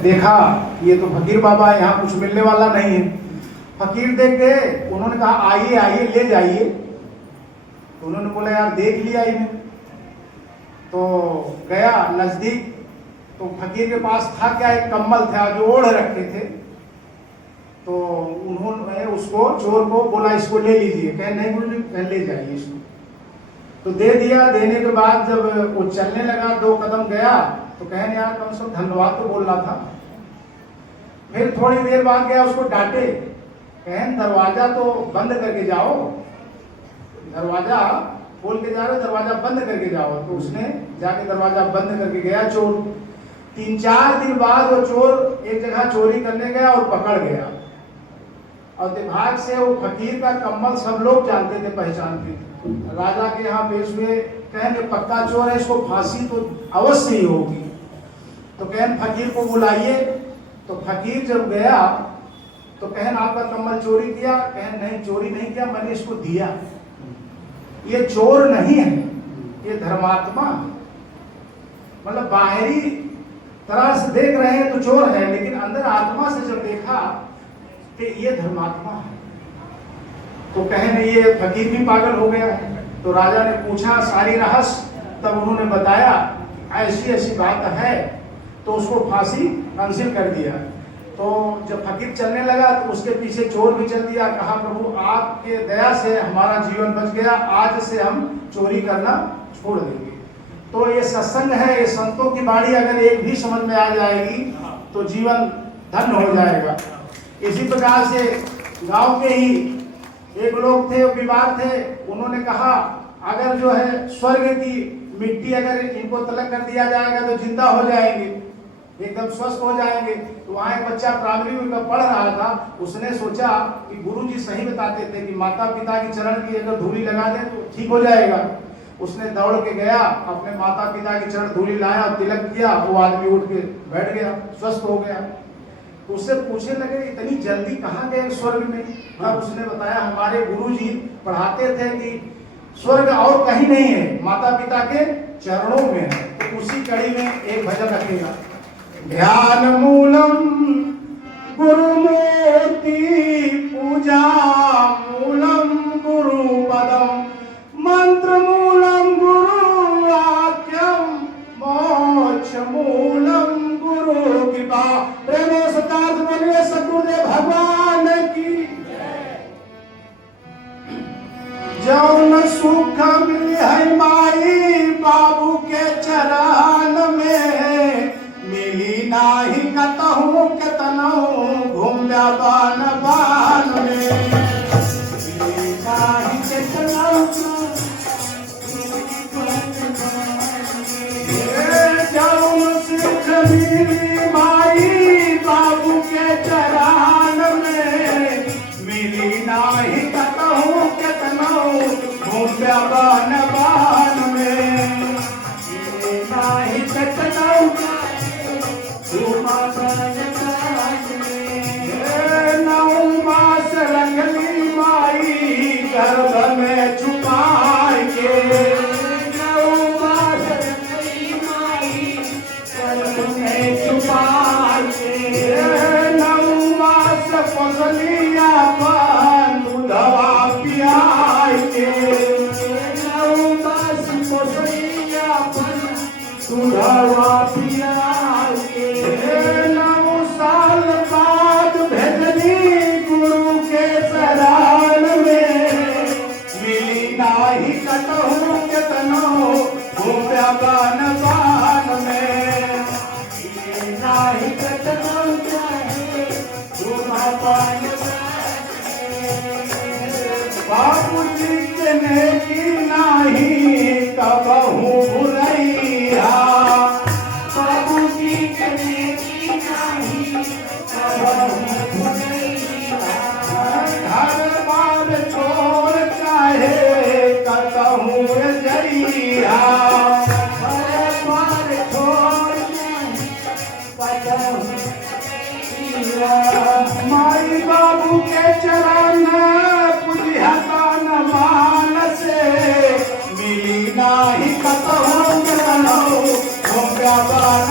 देखा ये तो फकीर बाबा है, यहाँ कुछ मिलने वाला नहीं है। फकीर देख के उन्होंने कहा आइए आइए ले जाइए। तो उन्होंने बोला यार देख लिया इन्हें। तो गया नजदीक, तो फकीर के पास था क्या, एक कम्बल था जो ओढ़ रखे थे। तो उन्होंने उसको, चोर को बोला इसको ले लीजिए। कहे नहीं गुरुजी, कहे ले जाइए इसको। तो दे दिया। देने के बाद जब वो चलने लगा, 2 कदम गया, तो कहे यार कम से कम धन्यवाद तो बोल रहा था। फिर थोड़ी देर बाद गया, उसको डांटे, कहे दरवाजा तो बंद करके जाओ, दरवाजा खोल के जा रहे, दरवाजा बंद करके जाओ। तो उसने जाके दरवाजा बंद करके गया चोर। 3-4 दिन बाद वो चोर एक जगह चोरी करने गया और पकड़ गया। और दिमाग से वो फकीर का कम्बल सब लोग जानते थे, पहचानते थे। राजा के यहाँ पेश हुए, कहेंगे पक्का चोर है, इसको फांसी तो अवश्य ही होगी। तो कहें फकीर को बुलाइए। तो फकीर जब गया तो कहें आपका कम्बल चोरी किया? कहें नहीं चोरी नहीं किया, मैंने इसको दिया। ये चोर नहीं है, ये धर्मात्मा। मतलब बाहरी तरह से देख रहे हैं तो चोर है, लेकिन अंदर आत्मा से जब देखा तो ये धर्मात्मा है। तो कहे नहीं ये फकीर भी पागल हो गया है। तो राजा ने पूछा सारी रहस्य, तब उन्होंने बताया ऐसी ऐसी बात है। तो उसको फांसी कैंसिल कर दिया। तो जब फकीर चलने लगा तो उसके पीछे चोर भी चल दिया। कहा प्रभु आपके दया से हमारा जीवन बच गया, आज से हम चोरी करना छोड़ देंगे। तो ये सत्संग है, ये संतों की बाणी अगर एक भी समझ में आ जाएगी तो जीवन धन्य हो जाएगा। इसी प्रकार से गांव के ही एक लोग थे, विवाद थे। उन्होंने कहा अगर जो है स्वर्ग की मिट्टी अगर इनको तलक कर दिया जाएगा तो जिंदा हो जाएंगे, एकदम स्वस्थ हो जाएंगे। तो वहाँ एक बच्चा प्राइमरी में पढ़ रहा था, उसने सोचा कि गुरुजी सही बताते थे कि माता पिता की चरण की अगर धूली लगा दे तो ठीक हो जाएगा। उसने दौड़ के गया, अपने माता पिता की चरण धूली लाया, तिलक किया, वो आदमी उठ के बैठ गया, स्वस्थ हो गया। तो उससे पूछने लगे इतनी जल्दी कहाँ गए स्वर्ग में? तब उसने बताया हमारे गुरुजी पढ़ाते थे कि स्वर्ग और कहीं नहीं है, माता पिता के चरणों में है। तो उसी कड़ी में एक भजन रखेगा, ध्यान मूलम गुरुमूर्ति पूजा मूलम गुरु पदम मंत्र मूलम गुरु वाक्यम मोक्ष मूलम गुरु कृपा। प्रेमो सतार्थ बोलिए सतगुरुदेव भगवान की। जौन सुख मिली है माई बाबू के चरण में, मिली नाही कतहु केतनो घूम्या बान बान में, मिली नाही केतनो जौन सुख मिली माई बाबू के चरण में, मिली नाही कतहु केतनो घूम्या बान बान में, मिली नाही केतनो मास रंगली माई गर्भ में छुपाए के, मास रंगली माई गर्भ में छुपाए के, मास पसलिया पान दूधवा पियाए के, मास पसलिया पान दूधवा पियाए के, 9 साल बाद भेजनी गुरु के शरण में, मिली नाही कतहु केतनो घूम्या बान बान में, मिली नाही केतनो घूम्या बान बाबू जी के नेकी नाही कबहू भुलैया, बाबू जी के नेकी नाही कबहू भुलैया, घर बार छोड़ चाहे कतहू जइया, घर बार छोड़ कतहू माई बाबू के चरण पुलिया कान मान से, मिली नाही कतहु केतनो घूम्या बान